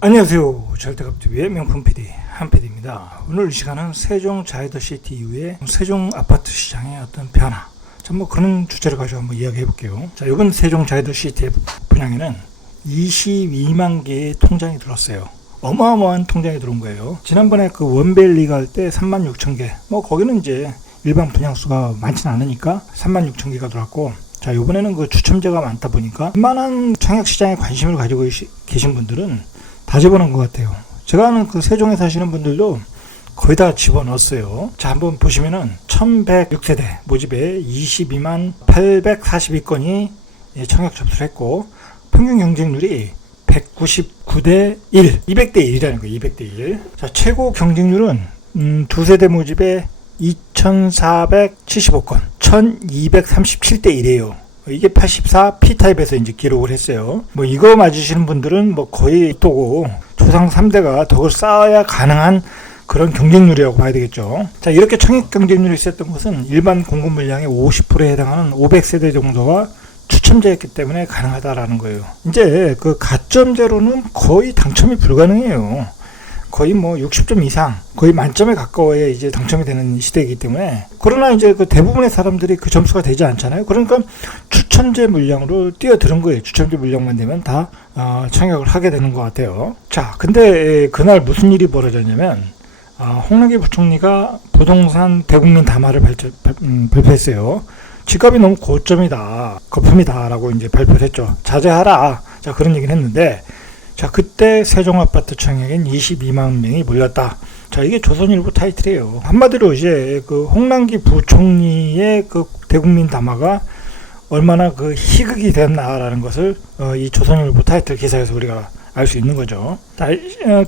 안녕하세요. 절대값TV의 명품 PD 한PD입니다. 오늘 이 시간은 세종 자이더시티 이후에 세종 아파트 시장의 어떤 변화, 그런 주제를 가지고 한번 이야기해 볼게요. 자, 이번 세종 자이더시티 분양에는 22만 개의 통장이 들었어요. 어마어마한 통장이 들어온 거예요. 지난번에 그 원벨리가 할 때 36,000개, 거기는 이제 일반 분양수가 많지는 않으니까 36,000개가 들어왔고, 자, 이번에는 그 추첨제가 많다 보니까 웬만한 청약시장에 관심을 가지고 계신 분들은 다 집어넣은 것 같아요. 제가 아는 그 세종에 사시는 분들도 거의 다 집어넣었어요. 자, 한번 보시면은 1106세대 모집에 22만 842건이 청약 접수를 했고, 평균 경쟁률이 199대 1, 200대 1이라는 거예요. 200대 1. 자, 최고 경쟁률은 두 세대 모집에 2475건, 1237대 1이에요. 이게 84 P타입에서 이제 기록을 했어요. 이거 맞으시는 분들은 거의 또고 조상 3대가 덕을 쌓아야 가능한 그런 경쟁률이라고 봐야 되겠죠. 자, 이렇게 청약 경쟁률이 있었던 것은 일반 공급 물량의 50%에 해당하는 500세대 정도가 추첨제였기 때문에 가능하다라는 거예요. 이제 그 가점제로는 거의 당첨이 불가능해요. 거의 60점 이상, 거의 만점에 가까워야 이제 당첨이 되는 시대이기 때문에. 그러나 이제 그 대부분의 사람들이 그 점수가 되지 않잖아요. 그러니까 추첨제 물량으로 뛰어드는 거예요. 추첨제 물량만 되면 다 청약을 하게 되는 것 같아요. 자, 근데 그날 무슨 일이 벌어졌냐면, 홍남기 부총리가 부동산 대국민 담화를 발표했어요. 집값이 너무 고점이다, 거품이다 라고 이제 발표를 했죠. 자제하라. 자, 그런 얘기를 했는데, 자, 그때 세종 아파트 청약엔 22만 명이 몰렸다. 자, 이게 조선일보 타이틀이에요. 한마디로 이제 그 홍남기 부총리의 그 대국민 담화가 얼마나 그 희극이 됐나라는 것을 이 조선일보 타이틀 기사에서 우리가 알 수 있는 거죠. 자,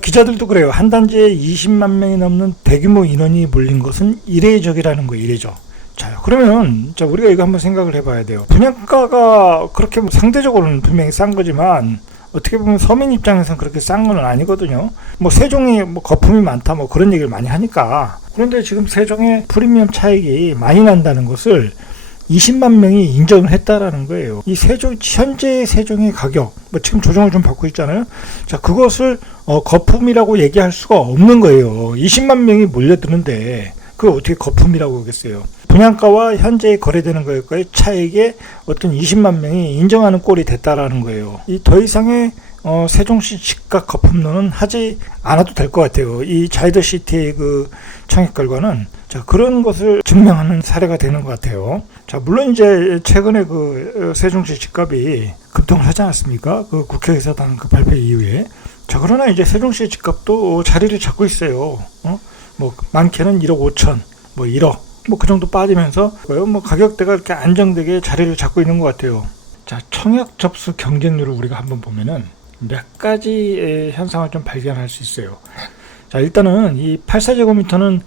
기자들도 그래요. 한 단지에 20만 명이 넘는 대규모 인원이 몰린 것은 이례적이라는 거예요. 이례적. 자, 그러면 우리가 이거 한번 생각을 해봐야 돼요. 분양가가 그렇게 상대적으로는 분명히 싼 거지만 어떻게 보면 서민 입장에서는 그렇게 싼 건 아니거든요. 세종이 거품이 많다 그런 얘기를 많이 하니까. 그런데 지금 세종의 프리미엄 차익이 많이 난다는 것을 20만 명이 인정을 했다라는 거예요. 이 현재 세종의 가격, 지금 조정을 좀 받고 있잖아요. 자, 그것을 거품이라고 얘기할 수가 없는 거예요. 20만 명이 몰려드는데 그걸 어떻게 거품이라고 하겠어요. 분양가와 현재 거래되는 것과의 차익에 어떤 20만 명이 인정하는 꼴이 됐다라는 거예요. 이 더 이상의 세종시 집값 거품론은 하지 않아도 될 것 같아요. 이 자이더시티의 그 청약 결과는 그런 것을 증명하는 사례가 되는 것 같아요. 자, 물론 이제 최근에 그 세종시 집값이 급등을 하지 않았습니까? 그 국회에서 단 그 발표 이후에. 자, 그러나 이제 세종시 집값도 자리를 잡고 있어요. 많게는 1억 5천, 1억, 그 정도 빠지면서, 가격대가 이렇게 안정되게 자리를 잡고 있는 것 같아요. 자, 청약 접수 경쟁률을 우리가 한번 보면은 몇 가지 현상을 좀 발견할 수 있어요. 자, 일단은 이 84제곱미터는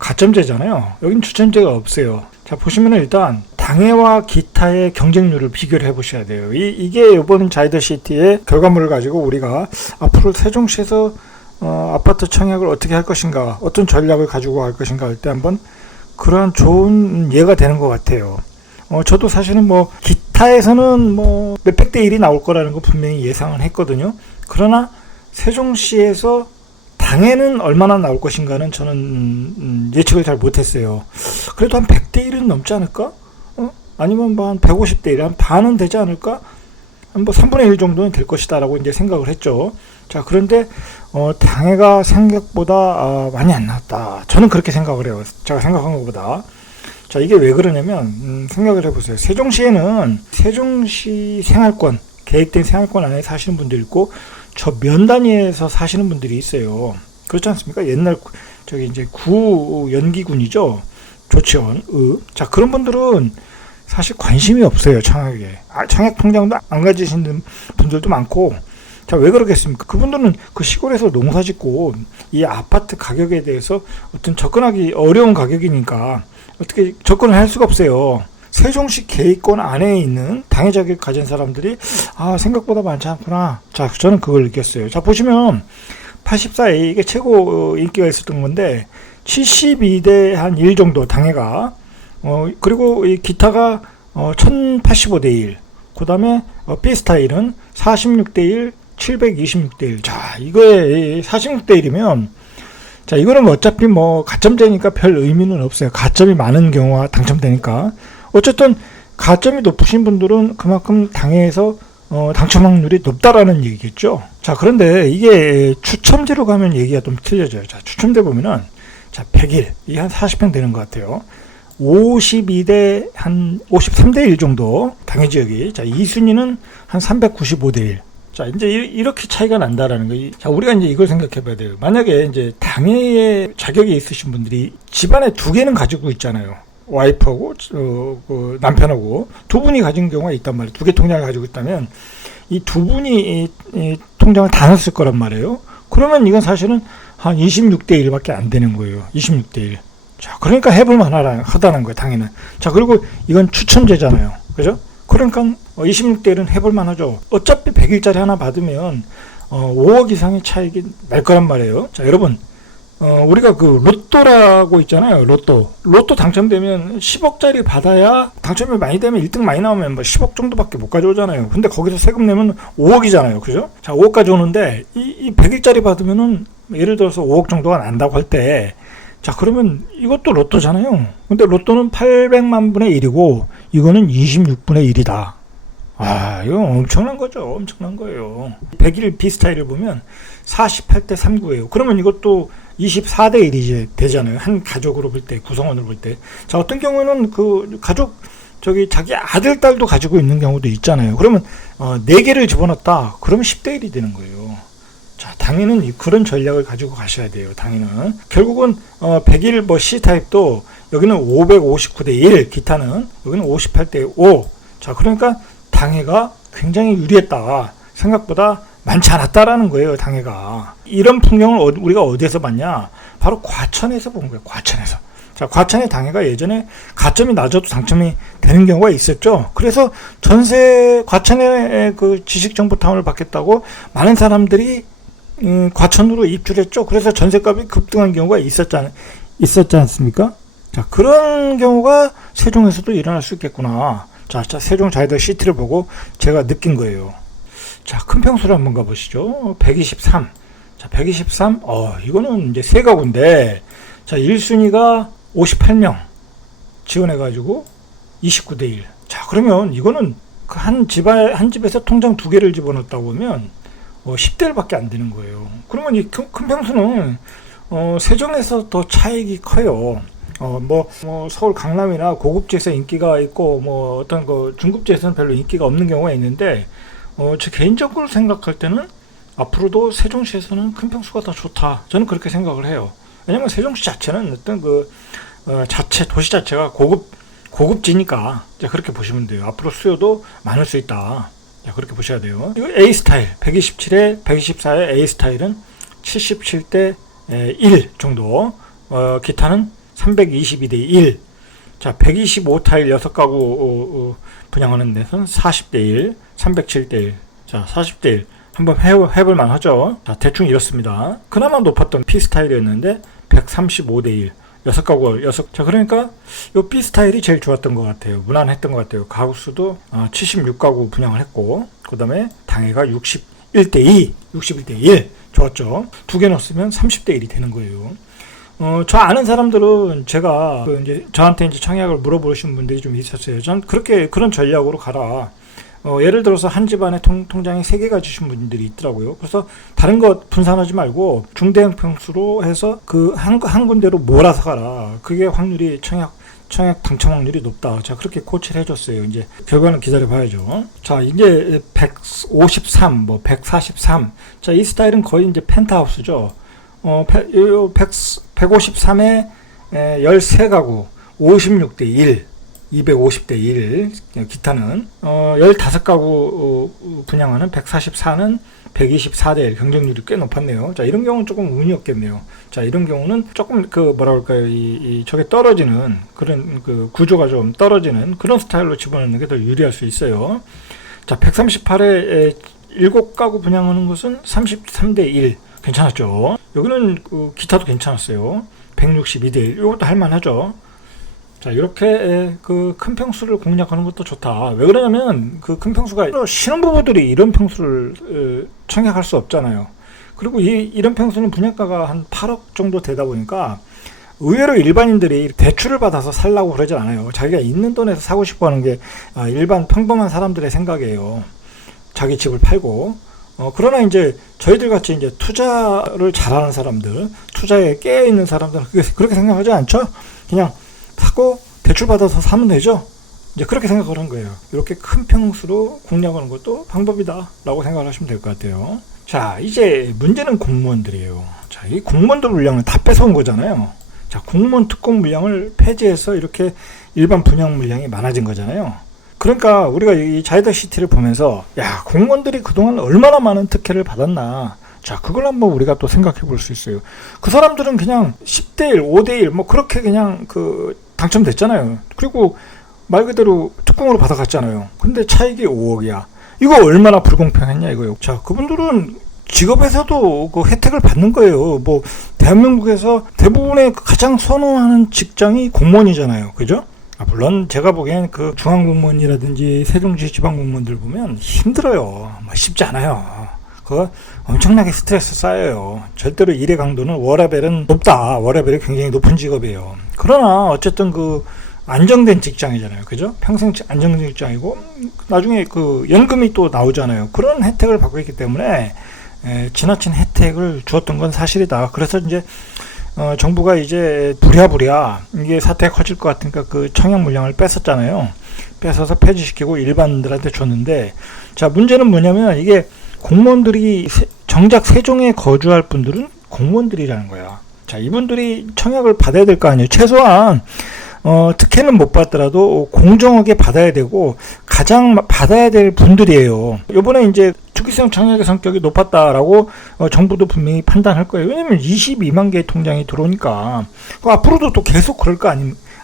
가점제잖아요. 여긴 추첨제가 없어요. 자, 보시면은 일단 당해와 기타의 경쟁률을 비교를 해보셔야 돼요. 이게 이번 자이더시티의 결과물을 가지고 우리가 앞으로 세종시에서 아파트 청약을 어떻게 할 것인가, 어떤 전략을 가지고 갈 것인가 할 때 한번 그런 좋은 예가 되는 것 같아요. 저도 사실은 기타에서는 몇백 대 1이 나올 거라는 거 분명히 예상은 했거든요. 그러나 세종시에서 당에는 얼마나 나올 것인가는 저는 예측을 잘 못했어요. 그래도 한 100대 1은 넘지 않을까? 아니면 한 150대 1, 한 반은 되지 않을까? 한 3분의 1 정도는 될 것이다 라고 이제 생각을 했죠. 자, 그런데 당해가 생각보다 많이 안 나왔다. 저는 그렇게 생각을 해요. 제가 생각한 것보다. 자, 이게 왜 그러냐면 생각을 해보세요. 세종시에는 세종시 생활권, 계획된 생활권 안에 사시는 분들이 있고 저 면 단위에서 사시는 분들이 있어요. 그렇지 않습니까? 옛날 이제 구 연기군이죠. 조치원, 자, 그런 분들은 사실 관심이 없어요. 청약에. 청약 통장도 안 가지시는 분들도 많고. 자, 왜 그러겠습니까? 그분들은 그 시골에서 농사 짓고 이 아파트 가격에 대해서 어떤 접근하기 어려운 가격이니까 어떻게 접근을 할 수가 없어요. 세종시 계획권 안에 있는 당해 자격 가진 사람들이 생각보다 많지 않구나. 자, 저는 그걸 느꼈어요. 자, 보시면 84A 이게 최고 인기가 있었던 건데 72대 한 1 정도 당해가 그리고 이 기타가 1085대 1, 그 다음에 B 스타일은 46대 1, 726대 1. 자, 이거에 46대 1이면, 자, 이거는 뭐 어차피 뭐 가점제니까 별 의미는 없어요. 가점이 많은 경우가 당첨되니까. 어쨌든 가점이 높으신 분들은 그만큼 당해에서 당첨 확률이 높다라는 얘기겠죠. 자, 그런데 이게 추첨제로 가면 얘기가 좀 틀려져요. 자, 추첨제 보면은, 자, 100일, 이게 한 40평 되는 것 같아요. 52대 한 53대 1 정도 당해 지역이. 자, 2순위는 한 395대 1. 자, 이제 이렇게 차이가 난다라는 거예요. 자, 우리가 이제 이걸 생각해 봐야 돼요. 만약에 이제 당해에 자격이 있으신 분들이 집안에 두 개는 가지고 있잖아요. 와이프하고 그 남편하고 두 분이 가진 경우가 있단 말이에요. 두 개 통장을 가지고 있다면 이 두 분이 이 통장을 다 넣었을 거란 말이에요. 그러면 이건 사실은 한 26대 1밖에 안 되는 거예요. 26대 1. 자, 그러니까 해볼 만하다는 거예요, 당연히. 자, 그리고 이건 추첨제잖아요. 그죠? 그러니까 26대 1은 해볼 만하죠. 어차피 100일짜리 하나 받으면 5억 이상의 차익이 날 거란 말이에요. 자, 여러분, 우리가 그 로또라고 있잖아요. 로또 당첨되면 10억짜리 받아야 당첨이 많이 되면 1등 많이 나오면 뭐 10억 정도밖에 못 가져오잖아요. 근데 거기서 세금 내면 5억이잖아요. 그죠? 자, 5억 가져오는데 이 100일짜리 받으면은 예를 들어서 5억 정도가 난다고 할 때, 자, 그러면 이것도 로또잖아요. 근데 로또는 800만 분의 1이고 이거는 26분의 1이다. 아, 이거 엄청난 거죠. 엄청난 거예요. 100일 비스타일을 보면 48대 39예요. 그러면 이것도 24대 1이 되잖아요. 한 가족으로 볼 때, 구성원으로 볼 때. 자, 어떤 경우에는 그 가족, 자기 아들, 딸도 가지고 있는 경우도 있잖아요. 그러면 4개를 집어넣었다. 그러면 10대 1이 되는 거예요. 자, 당연은 그런 전략을 가지고 가셔야 돼요. 당연은. 결국은 100일 뭐 C타입도 여기는 559대 1, 기타는 여기는 58대 5. 자, 그러니까 당해가 굉장히 유리했다. 생각보다 많지 않았다라는 거예요, 당해가. 이런 풍경을 우리가 어디에서 봤냐? 바로 과천에서 본 거예요, 과천에서. 자, 과천의 당해가 예전에 가점이 낮아도 당첨이 되는 경우가 있었죠. 그래서 과천의 그 지식정보타운을 받겠다고 많은 사람들이 과천으로 입주했죠. 그래서 전세값이 급등한 경우가 있었지 않습니까? 자, 그런 경우가 세종에서도 일어날 수 있겠구나. 자, 세종 자이더 시티를 보고 제가 느낀 거예요. 자, 큰 평수를 한번 가보시죠. 123. 자, 123. 이거는 이제 세 가구인데, 자, 1순위가 58명 지원해가지고 29대 1. 자, 그러면 이거는 그 한 집에서 통장 2개를 집어넣었다고 하면 10대 1밖에 안 되는 거예요. 그러면 이 큰 평수는 세종에서 더 차익이 커요. 서울 강남이나 고급지에서 인기가 있고, 어떤 중급지에서는 별로 인기가 없는 경우가 있는데, 제 개인적으로 생각할 때는 앞으로도 세종시에서는 큰 평수가 더 좋다. 저는 그렇게 생각을 해요. 왜냐면 세종시 자체는 어떤 도시 자체가 고급지니까, 그렇게 보시면 돼요. 앞으로 수요도 많을 수 있다. 그렇게 보셔야 돼요. 이거 A 스타일, 127에 124의 A 스타일은 77대 1 정도, 기타는 322대 1. 자, 125타일 6가구 분양하는 데서는 40대 1, 307대 1. 자, 40대 1. 한번 해볼만 하죠. 자, 대충 이렇습니다. 그나마 높았던 P 스타일이었는데 135대 1. 6가구. 자, 그러니까 이 B 스타일이 제일 좋았던 것 같아요. 무난했던 것 같아요. 가구 수도 76가구 분양을 했고, 그 다음에 당해가 61대 2, 61대 1. 좋았죠. 2개 넣었으면 30대 1이 되는 거예요. 저 아는 사람들은 제가 저한테 이제 청약을 물어보신 분들이 좀 있었어요. 전 그런 전략으로 가라. 예를 들어서 한 집안에 통장에 3개 가지신 분들이 있더라고요. 그래서 다른 것 분산하지 말고 중대형 평수로 해서 그 한 군데로 몰아서 가라. 그게 확률이 청약 당첨 확률이 높다. 자, 그렇게 코치를 해줬어요. 이제 결과는 기다려 봐야죠. 자, 이제 153, 143. 자, 이 스타일은 거의 이제 펜트하우스죠. 153에 13가구, 56대 1. 250대 1, 기타는 15가구 분양하는 144는 124대 1, 경쟁률이 꽤 높았네요. 자, 이런 경우는 조금 운이 없겠네요. 자, 이런 경우는 조금 저게 떨어지는 그런 구조가 좀 떨어지는 그런 스타일로 집어넣는 게 더 유리할 수 있어요. 자, 138에 7가구 분양하는 것은 33대 1, 괜찮았죠. 여기는 기타도 괜찮았어요. 162대 1, 이것도 할만하죠. 자, 이렇게 그 큰 평수를 공략하는 것도 좋다. 왜 그러냐면 그 큰 평수가 신혼부부들이 이런 평수를 청약할 수 없잖아요. 그리고 이런 평수는 분양가가 한 8억 정도 되다 보니까 의외로 일반인들이 대출을 받아서 살라고 그러지 않아요. 자기가 있는 돈에서 사고 싶어 하는 게 일반 평범한 사람들의 생각이에요. 자기 집을 팔고. 그러나 이제 저희들 같이 이제 투자를 잘하는 사람들, 투자에 깨어있는 사람들은 그렇게 생각하지 않죠? 그냥 사고 대출 받아서 사면 되죠? 이제 그렇게 생각을 한 거예요. 이렇게 큰 평수로 공략하는 것도 방법이다 라고 생각을 하시면 될 것 같아요. 자, 이제 문제는 공무원들이에요. 자, 이 공무원들 물량을 다 뺏어온 거잖아요. 자, 공무원 특공 물량을 폐지해서 이렇게 일반 분양 물량이 많아진 거잖아요. 그러니까 우리가 이 자이더시티를 보면서 야, 공무원들이 그동안 얼마나 많은 특혜를 받았나. 자, 그걸 한번 우리가 또 생각해 볼 수 있어요. 그 사람들은 그냥 10대1, 5대1 뭐 그렇게 그냥 당첨됐잖아요. 그리고 말 그대로 특공으로 받아갔잖아요. 근데 차익이 5억이야. 이거 얼마나 불공평했냐 이거요. 자, 그분들은 직업에서도 그 혜택을 받는 거예요. 뭐 대한민국에서 대부분의 가장 선호하는 직장이 공무원이잖아요. 그죠? 물론 제가 보기엔 그 중앙공무원이라든지 세종시 지방공무원들 보면 힘들어요. 뭐 쉽지 않아요. 그거 엄청나게 스트레스 쌓여요. 절대로 일의 강도는 워라밸은 높다. 워라밸이 굉장히 높은 직업이에요. 그러나 어쨌든 그 안정된 직장이잖아요. 그죠? 평생 안정된 직장이고 나중에 그 연금이 또 나오잖아요. 그런 혜택을 받고 있기 때문에 지나친 혜택을 주었던 건 사실이다. 그래서 이제 정부가 이제 부랴부랴 이게 사태가 커질 것 같으니까 그 청약 물량을 뺏었잖아요. 뺏어서 폐지시키고 일반인들한테 줬는데, 자, 문제는 뭐냐면 이게 공무원들이 정작 세종에 거주할 분들은 공무원들이라는 거야. 자, 이분들이 청약을 받아야 될 거 아니에요. 최소한 특혜는 못 받더라도 공정하게 받아야 되고 가장 받아야 될 분들이에요. 이번에 이제 투기성 청약의 성격이 높았다라고 정부도 분명히 판단할 거예요. 왜냐면 22만 개의 통장이 들어오니까 앞으로도 또 계속 그럴 거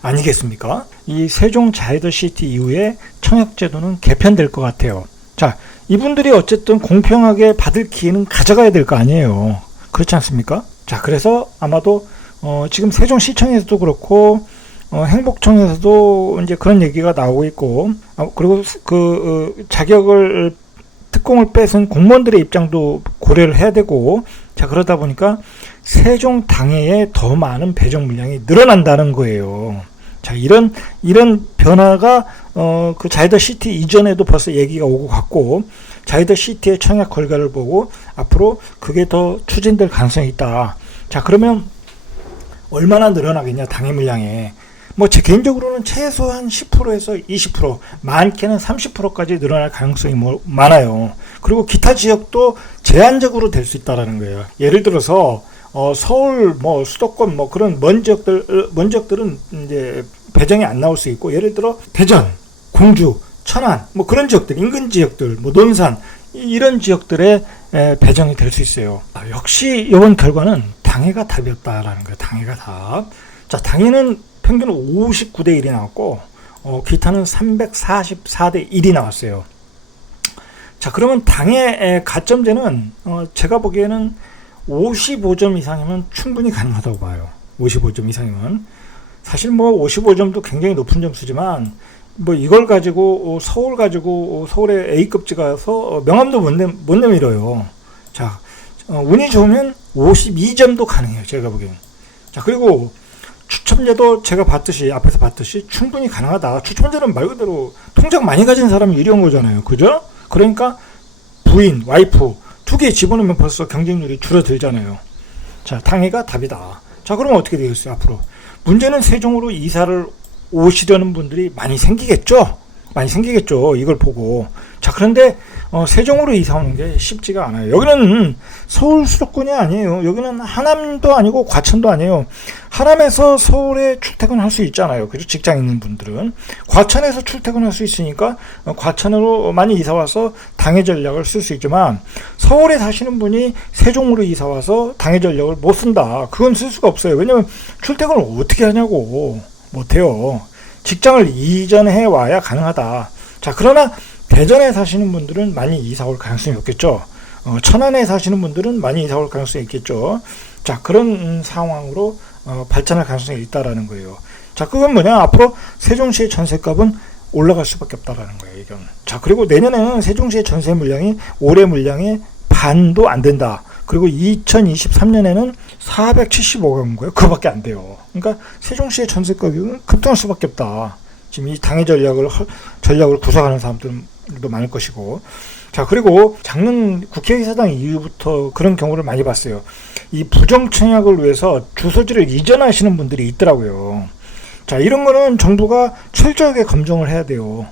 아니겠습니까? 이 세종 자이더시티 이후에 청약제도는 개편될 것 같아요. 자, 이분들이 어쨌든 공평하게 받을 기회는 가져가야 될 거 아니에요. 그렇지 않습니까? 자, 그래서 아마도 지금 세종시청에서도 그렇고 행복청에서도 이제 그런 얘기가 나오고 있고, 그리고 자격을 특공을 뺏은 공무원들의 입장도 고려를 해야 되고, 자, 그러다 보니까 세종 당해에 더 많은 배정 물량이 늘어난다는 거예요. 자, 이런 변화가 그 자이더시티 이전에도 벌써 얘기가 오고 갔고, 자이더시티의 청약 결과를 보고 앞으로 그게 더 추진될 가능성이 있다. 자, 그러면 얼마나 늘어나겠냐, 당해 물량에. 뭐 제 개인적으로는 최소한 10%에서 20%, 많게는 30%까지 늘어날 가능성이 많아요. 그리고 기타 지역도 제한적으로 될 수 있다라는 거예요. 예를 들어서 서울, 뭐 수도권, 뭐 그런 먼 지역들은 이제 배정이 안 나올 수 있고, 예를 들어 대전, 공주, 천안, 뭐 그런 지역들, 인근 지역들, 뭐 논산, 이런 지역들에 배정이 될 수 있어요. 역시 이번 결과는 당해가 답이었다라는 거예요. 당해가 답. 자, 당해는 평균 59대 1이 나왔고, 기타는 344대 1이 나왔어요. 자, 그러면 당해 가점제는 제가 보기에는 55점 이상이면 충분히 가능하다고 봐요. 55점 이상이면. 사실 뭐 55점도 굉장히 높은 점수지만, 뭐 이걸 가지고 서울의 A급 찍어서 명함도 못 내밀어요. 자, 운이 좋으면 52점도 가능해요. 제가 보기에는. 자, 그리고 추첨제도 제가 앞에서 봤듯이 충분히 가능하다. 추첨제는 말 그대로 통장 많이 가진 사람이 유리한 거잖아요. 그죠? 그러니까 부인, 와이프 두 개 집어넣으면 벌써 경쟁률이 줄어들잖아요. 자, 당해가 답이다. 자, 그러면 어떻게 되겠어요, 앞으로? 문제는 세종으로 이사를 오시려는 분들이 많이 생기겠죠? 이걸 보고. 자, 그런데 세종으로 이사 오는 게 쉽지가 않아요. 여기는 서울 수도권이 아니에요. 여기는 하남도 아니고 과천도 아니에요. 하남에서 서울에 출퇴근할 수 있잖아요. 그죠? 직장 있는 분들은. 과천에서 출퇴근할 수 있으니까 과천으로 많이 이사 와서 당해 전략을 쓸 수 있지만, 서울에 사시는 분이 세종으로 이사 와서 당해 전략을 못 쓴다. 그건 쓸 수가 없어요. 왜냐면 출퇴근을 어떻게 하냐고. 못해요. 직장을 이전해 와야 가능하다. 자, 그러나 대전에 사시는 분들은 많이 이사 올 가능성이 없겠죠. 천안에 사시는 분들은 많이 이사 올 가능성이 있겠죠. 자, 그런 상황으로 발전할 가능성이 있다라는 거예요. 자, 자, 그건 뭐냐? 앞으로 세종시의 전세값은 올라갈 수밖에 없다라는 거예요, 이건. 자, 그리고 내년에는 세종시의 전세 물량이 올해 물량의 반도 안 된다. 그리고 2023년에는 475가 거예요. 그거밖에 안 돼요. 그러니까 세종시의 전세값이 급등할 수밖에 없다. 지금 이 당의 전략을 구사하는 사람들도 많을 것이고. 자, 그리고 작년 국회의사당 이후부터 그런 경우를 많이 봤어요. 이 부정청약을 위해서 주소지를 이전하시는 분들이 있더라고요. 자, 이런 거는 정부가 철저하게 검증을 해야 돼요.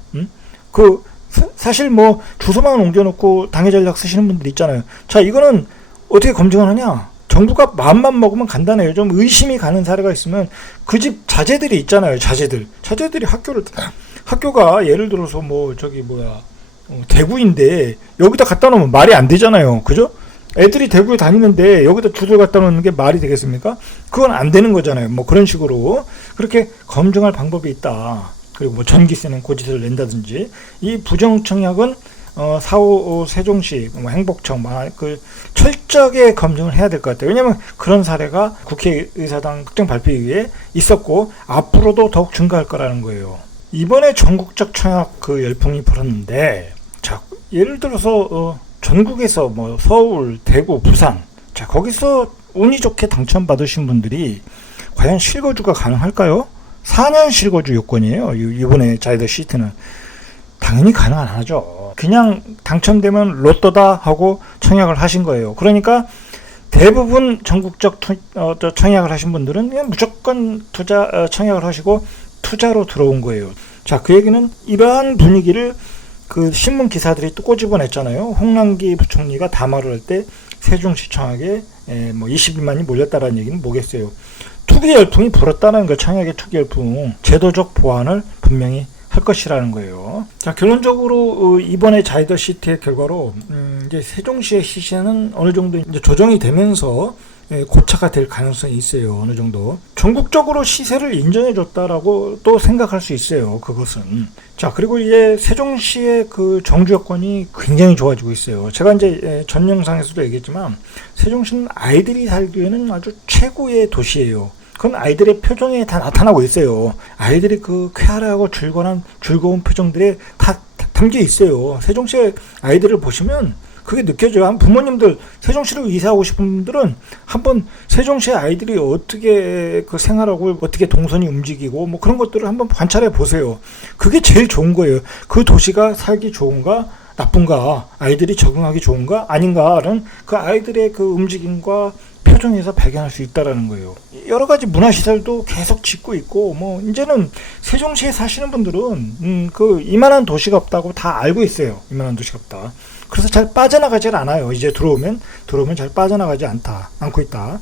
사실 뭐 주소만 옮겨놓고 당의 전략 쓰시는 분들 있잖아요. 자, 이거는 어떻게 검증을 하냐? 정부가 마음만 먹으면 간단해요. 좀 의심이 가는 사례가 있으면 그 집 자제들이 있잖아요. 자제들이 학교가 예를 들어서 대구인데 여기다 갖다 놓으면 말이 안 되잖아요. 그죠? 애들이 대구에 다니는데 여기다 주소를 갖다 놓는 게 말이 되겠습니까? 그건 안 되는 거잖아요. 뭐 그런 식으로 그렇게 검증할 방법이 있다. 그리고 뭐 전기세는 고지서를 낸다든지. 이 부정청약은 4.5 세종시 행복청 철저하게 검증을 해야 될 것 같아요. 왜냐하면 그런 사례가 국회의사당 특정발표위에 있었고 앞으로도 더욱 증가할 거라는 거예요. 이번에 전국적 청약 열풍이 불었는데, 자, 예를 들어서 전국에서 뭐 서울, 대구, 부산, 자, 거기서 운이 좋게 당첨받으신 분들이 과연 실거주가 가능할까요? 4년 실거주 요건이에요. 이번에 자이더 시트는 당연히 가능 안 하죠. 그냥 당첨되면 로또다 하고 청약을 하신 거예요. 그러니까 대부분 전국적 청약을 하신 분들은 그냥 무조건 청약을 하시고 투자로 들어온 거예요. 자, 그 얘기는 이러한 분위기를 그 신문 기사들이 또 꼬집어냈잖아요. 홍남기 부총리가 담화를 할 때 세종시 청약에 20만이 몰렸다라는 얘기는 뭐겠어요. 투기 열풍이 불었다는 거, 청약의 투기 열풍, 제도적 보완을 분명히 할 것이라는 거예요. 자, 결론적으로 이번에 자이더 시트의 결과로 이제 세종시의 시세는 어느 정도 이제 조정이 되면서 고차가 될 가능성이 있어요. 어느 정도 전국적으로 시세를 인정해줬다라고 또 생각할 수 있어요. 그것은. 자, 그리고 이제 세종시의 그 정주 여건이 굉장히 좋아지고 있어요. 제가 이제 전 영상에서도 얘기했지만 세종시는 아이들이 살기에는 아주 최고의 도시예요. 그건 아이들의 표정에 다 나타나고 있어요. 아이들이 그 쾌활하고 즐거운 표정들에 다 담겨 있어요. 세종시의 아이들을 보시면 그게 느껴져요. 부모님들 세종시로 이사하고 싶은 분들은 한번 세종시의 아이들이 어떻게 그 생활하고 어떻게 동선이 움직이고 뭐 그런 것들을 한번 관찰해 보세요. 그게 제일 좋은 거예요. 그 도시가 살기 좋은가 나쁜가, 아이들이 적응하기 좋은가 아닌가는 그 아이들의 그 움직임과 표정에서 발견할 수 있다라는 거예요. 여러 가지 문화시설도 계속 짓고 있고, 뭐, 이제는 세종시에 사시는 분들은, 이만한 도시가 없다고 다 알고 있어요. 이만한 도시가 없다. 그래서 잘 빠져나가질 않아요. 이제 들어오면 잘 빠져나가지 않고 있다.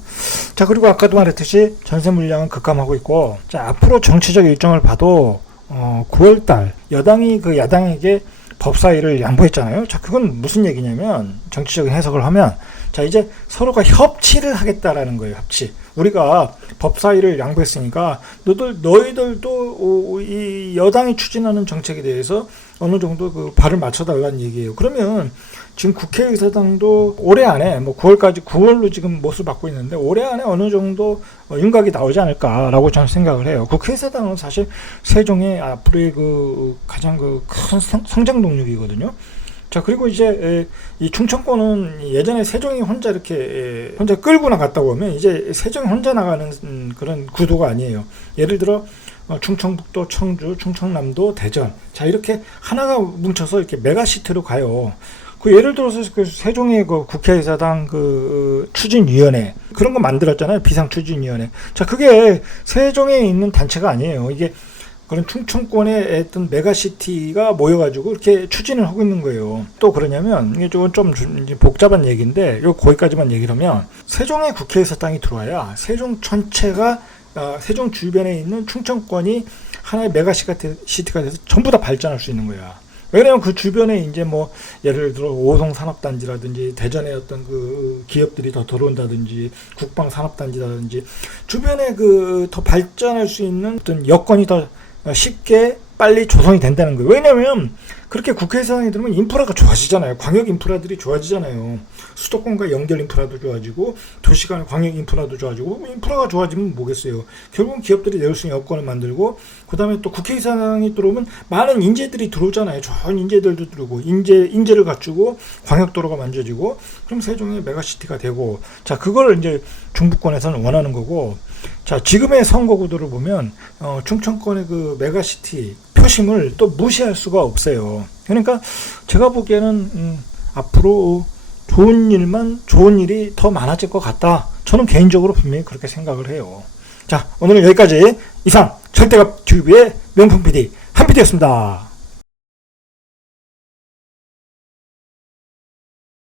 자, 그리고 아까도 말했듯이 전세 물량은 급감하고 있고, 자, 앞으로 정치적 일정을 봐도, 9월달, 여당이 야당에게 법사위를 양보했잖아요. 자, 그건 무슨 얘기냐면, 정치적인 해석을 하면, 자, 이제 서로가 협치를 하겠다라는 거예요. 협치. 우리가 법사위를 양보했으니까 너희들도 이 여당이 추진하는 정책에 대해서 어느 정도 그 발을 맞춰달라는 얘기예요. 그러면 지금 국회의사당도 올해 안에 9월로 지금 못을 받고 있는데 올해 안에 어느 정도 윤곽이 나오지 않을까라고 저는 생각을 해요. 국회의사당은 사실 세종의 앞으로의 가장 큰 성장 동력이거든요. 자, 그리고 이제 이 충청권은 예전에 세종이 혼자 끌고 나갔다고 하면 이제 세종이 혼자 나가는 그런 구도가 아니에요. 예를 들어 충청북도, 청주, 충청남도, 대전, 자, 이렇게 하나가 뭉쳐서 이렇게 메가시티로 가요. 예를 들어서 세종의 국회의사당 추진위원회 그런 거 만들었잖아요. 비상추진위원회. 자, 그게 세종에 있는 단체가 아니에요. 이게 그런 충청권의 어떤 메가시티가 모여가지고 이렇게 추진을 하고 있는 거예요. 또 그러냐면, 이게 좀 복잡한 얘기인데, 거기까지만 얘기를 하면, 세종의 국회의사당이 들어와야 세종 전체가, 세종 주변에 있는 충청권이 하나의 메가시티가 돼서 전부 다 발전할 수 있는 거야. 왜냐면 그 주변에 이제 예를 들어 오송 산업단지라든지 대전에 어떤 기업들이 더 들어온다든지 국방 산업단지라든지 주변에 더 발전할 수 있는 어떤 여건이 더 쉽게 빨리 조성이 된다는 거예요. 왜냐면 그렇게 국회의장이 들으면 인프라가 좋아지잖아요. 광역 인프라들이 좋아지잖아요. 수도권과 연결 인프라도 좋아지고 도시간 광역 인프라도 좋아지고 인프라가 좋아지면 뭐겠어요. 결국은 기업들이 내올 수 있는 여건을 만들고 그다음에 또 국회의장이 들어오면 많은 인재들이 들어오잖아요. 좋은 인재들도 들어오고 인재를 갖추고 광역도로가 만들어지고 그럼 세종의 메가시티가 되고 자 그걸 이제 중부권에서는 원하는 거고 자 지금의 선거구도를 보면 충청권의 그 메가시티 표심을 또 무시할 수가 없어요. 그러니까 제가 보기에는 앞으로 좋은 일이 더 많아질 것 같다. 저는 개인적으로 분명히 그렇게 생각을 해요. 자 오늘은 여기까지 이상 절대값 TV의 명품 PD 한PD였습니다.